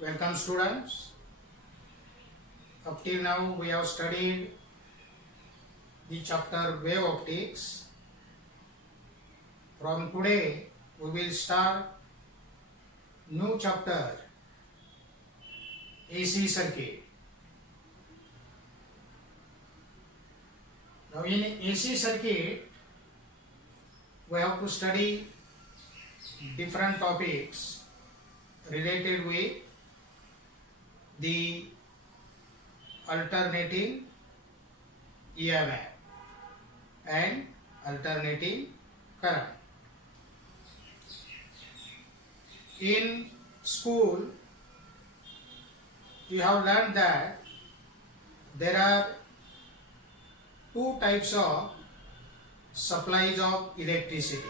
Welcome students. Up till now we have studied the chapter wave optics. From today we will start new chapter AC circuit. Now in AC circuit we have to study different topics related with the alternating EMF and alternating current. In school you have learned that there are two types of supplies of electricity.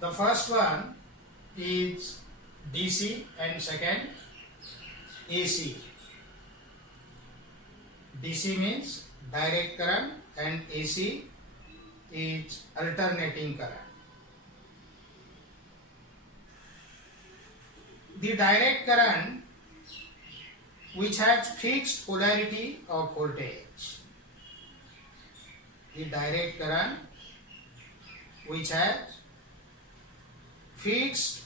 The first one is DC and second AC. DC means direct current and AC is alternating current. The direct current which has fixed polarity of voltage. The direct current which has fixed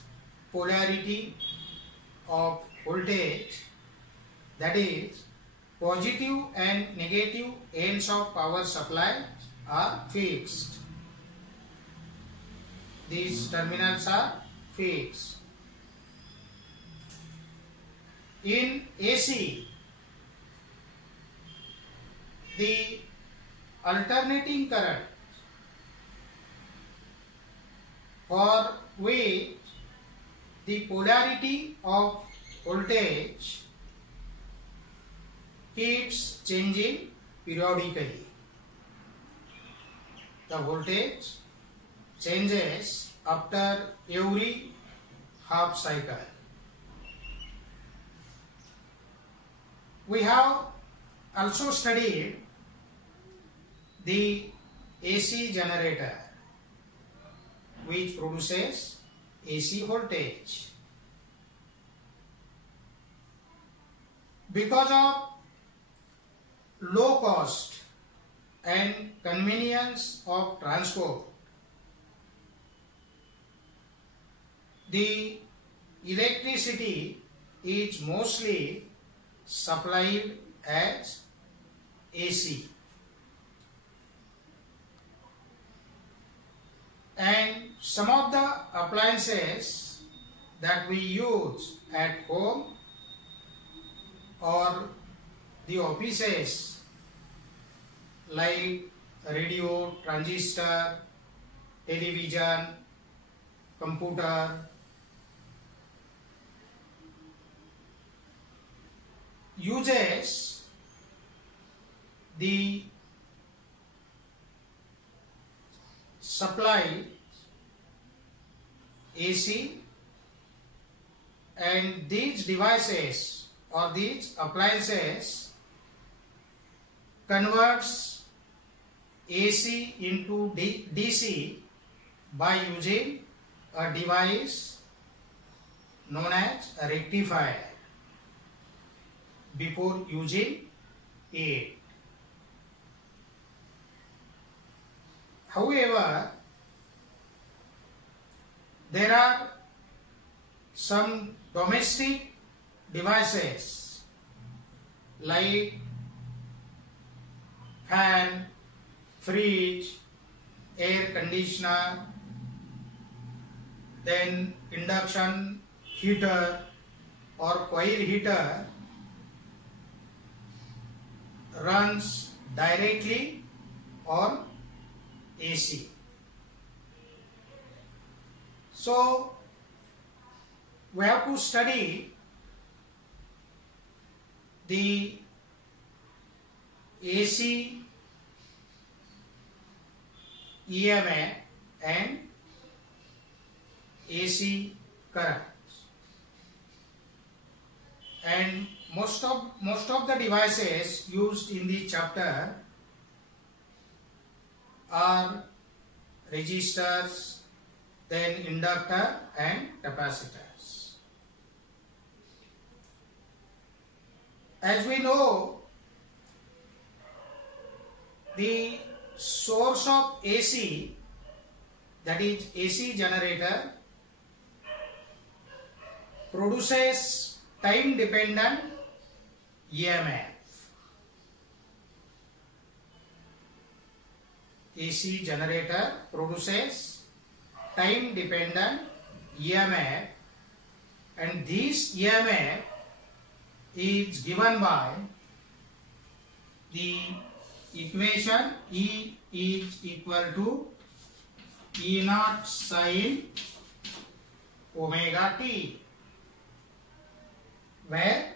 polarity of voltage, that is positive and negative ends of power supply are fixed. These terminals are fixed. In AC, the alternating current for which the polarity of voltage keeps changing periodically. The voltage changes after every half cycle. We have also studied the AC generator which produces AC voltage. Because of low cost and convenience of transport, the electricity is mostly supplied as AC. And some of the appliances that we use at home or the offices like radio, transistor, television, computer, uses the supply AC, and these devices or these appliances converts AC into DC by using a device known as a rectifier before using it. However, there are some domestic devices like fan, fridge, air conditioner, then induction heater or coil heater runs directly on AC. So we have to study the AC EMF and AC currents. And most of the devices used in the chapter are resistors, then inductor and capacitors. As we know, the source of AC, that is AC generator, produces time dependent EMF. AC generator produces time dependent EMF, and this EMF is given by the equation E is equal to E naught sin omega t, where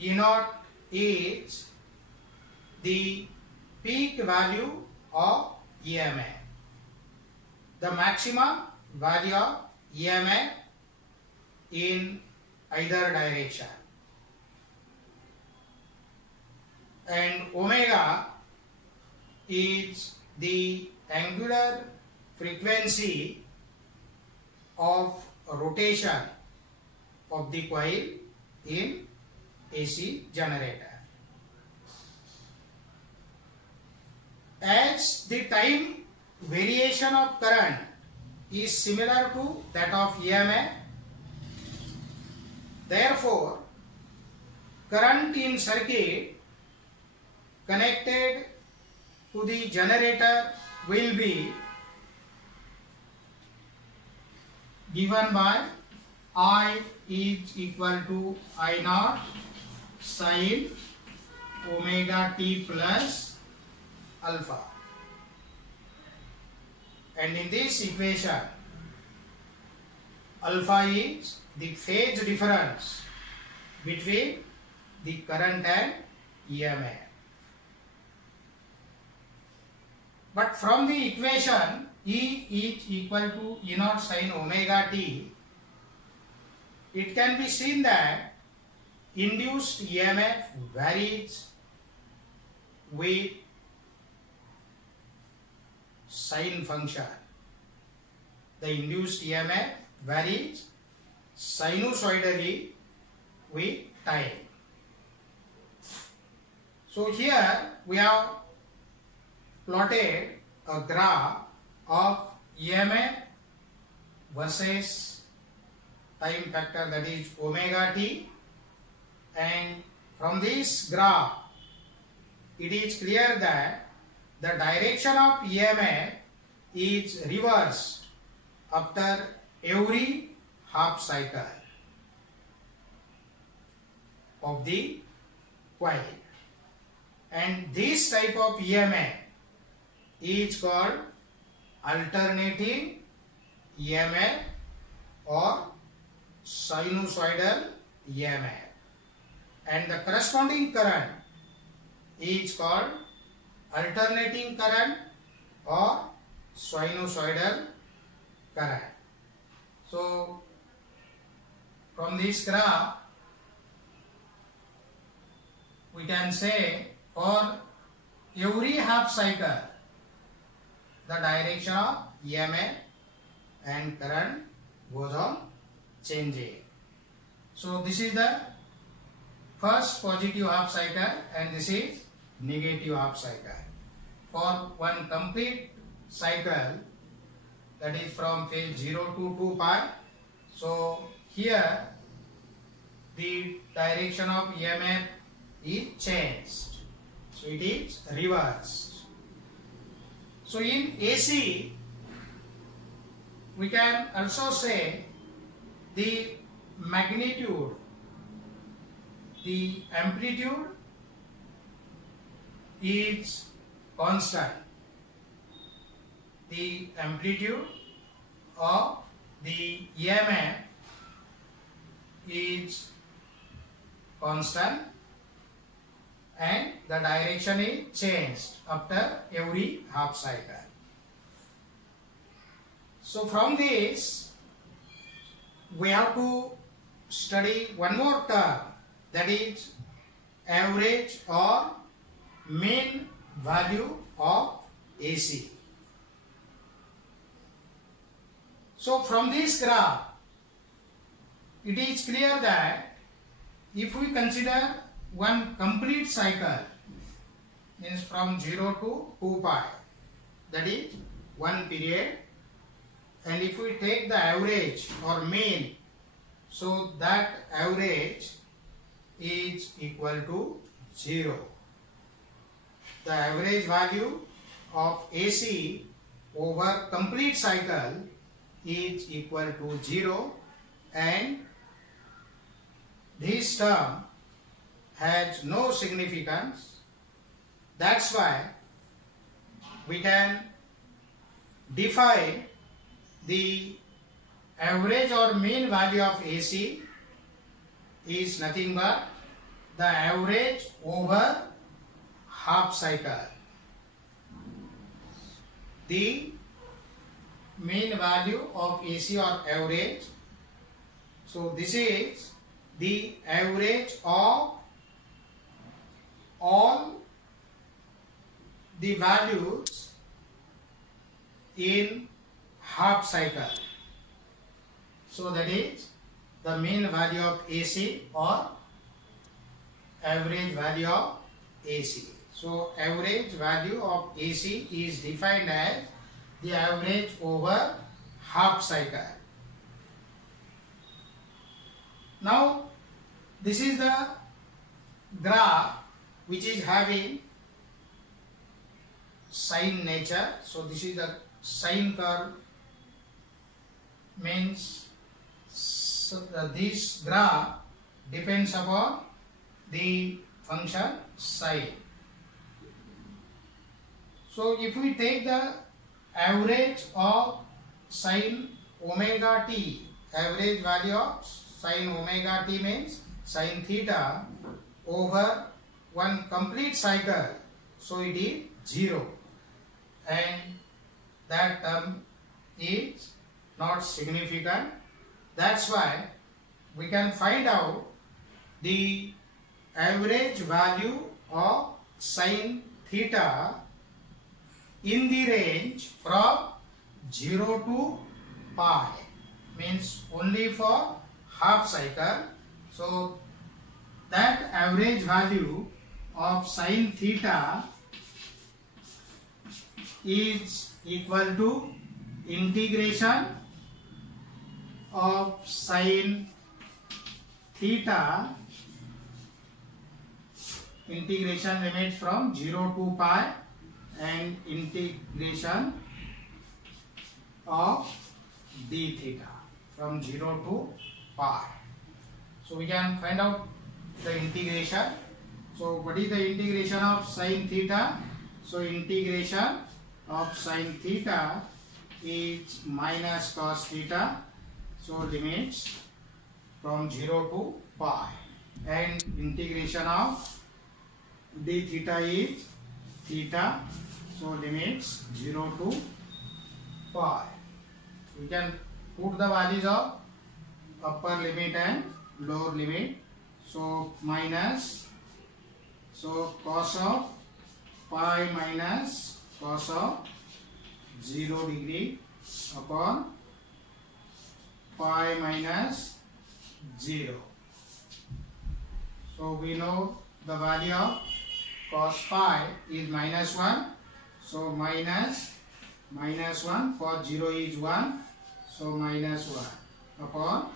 E naught is the peak value of EMF, the maximum value of EMF in either direction, and omega is the angular frequency of rotation of the coil in AC generator. As the time variation of current is similar to that of EMF, therefore current in circuit connected to the generator will be given by I is equal to I naught sin omega t plus alpha, and in this equation alpha is the phase difference between the current and EMF. But from the equation E is equal to E naught sin omega t, it can be seen that induced EMF varies with sine function. The induced EMF varies sinusoidally with time. So here we have plotted a graph of EMF versus time factor, that is omega t, and from this graph it is clear that the direction of EMF is reversed after every half cycle of the coil, and this type of EMF is called alternating EMF or sinusoidal EMF, and the corresponding current is called alternating current or sinusoidal current. So from this graph we can say for every half cycle the direction of EMF and current goes on changing. So this is the first positive half cycle and this is negative half cycle. For one complete cycle, that is from phase 0 to 2 pi, so here the direction of EMF is changed, so it is reversed. So in AC we can also say the magnitude, the amplitude is constant. The amplitude of the EMF is constant and the direction is changed after every half cycle. So from this we have to study one more term, that is average or mean value of AC. So from this graph, it is clear that if we consider one complete cycle, means from 0 to 2 pi, that is one period, and if we take the average or mean, so that average is equal to 0. The average value of AC over complete cycle is equal to 0, and this term has no significance. That's why we can define the average or mean value of AC is nothing but the average over half cycle. The mean value of AC or average, so this is the average of all the values in half cycle. So that is the mean value of AC or average value of AC. So average value of AC is defined as the average over half cycle. Now this is the graph which is having sine nature. So this is the sine curve, means this graph depends upon the function sine. So if we take the average of sine omega t, average value of sine omega t means sine theta over one complete cycle, so it is 0, and that term is not significant. That's why we can find out the average value of sine theta in the range from 0 to pi, means only for half cycle. So that average value of sine theta is equal to integration of sine theta, integration limits from 0 to pi, and integration of d theta from 0 to pi. So we can find out the integration. So what is the integration of sine theta? So integration of sine theta is minus cos theta. So limits from 0 to pi, and integration of d theta is theta. So limits 0 to pi. We can put the values of upper limit and lower limit. So minus, so cos of pi minus cos of 0 degree upon pi minus 0. So we know the value of cos pi is minus 1. So minus 1 for 0 is 1. So minus 1 upon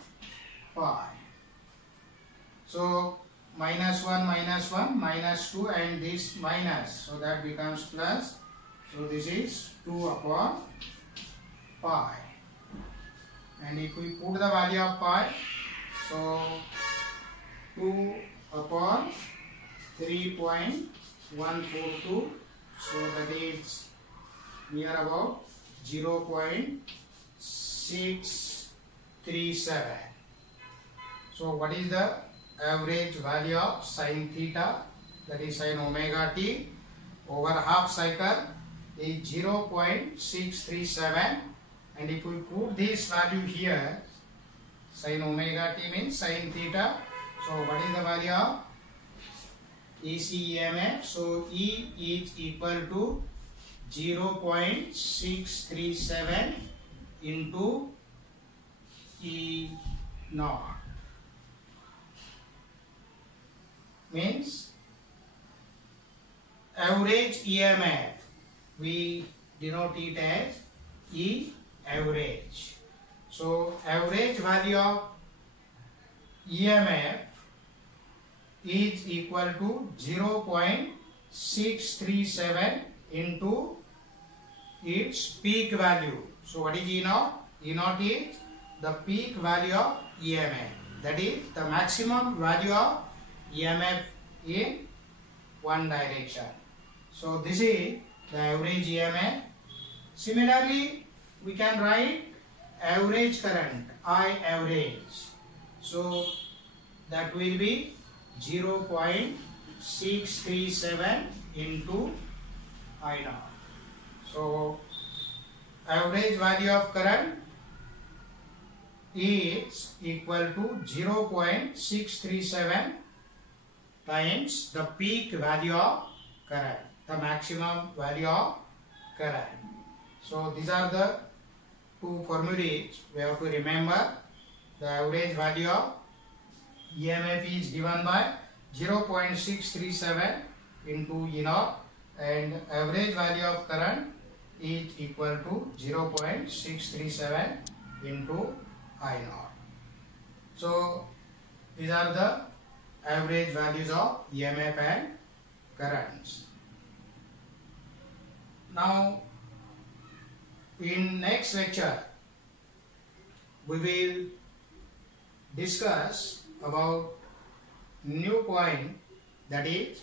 pi. So minus 1 minus 2, and this minus, so that becomes plus. So this is 2 upon pi. And if we put the value of pi, so 2 upon 3.142, so that is near about 0.637. So what is the average value of sine theta, that is sine omega t over half cycle, is 0.637, and if we put this value here, sine omega t means sine theta, so what is the value of AC EMF? So E is equal to 0.637 into naught means average EMF. We denote it as E average. So average value of EMF is equal to 0.637 into its peak value. So what is E naught? E naught is the peak value of EMF. That is the maximum value of EMF in one direction. So this is the average EMF. Similarly, we can write average current, I average. So that will be 0.637 into I naught. So average value of current is equal to 0.637 times the peak value of current, the maximum value of current. So these are the two formulas we have to remember. The average value of EMF is given by 0.637 into E naught, and average value of current is equal to 0.637 into I naught. So these are the average values of EMF and currents. Now in next lecture we will discuss about new point, that is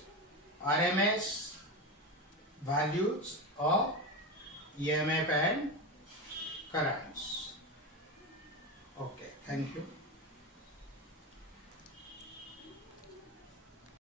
RMS values of EMF and currents. Okay, thank you.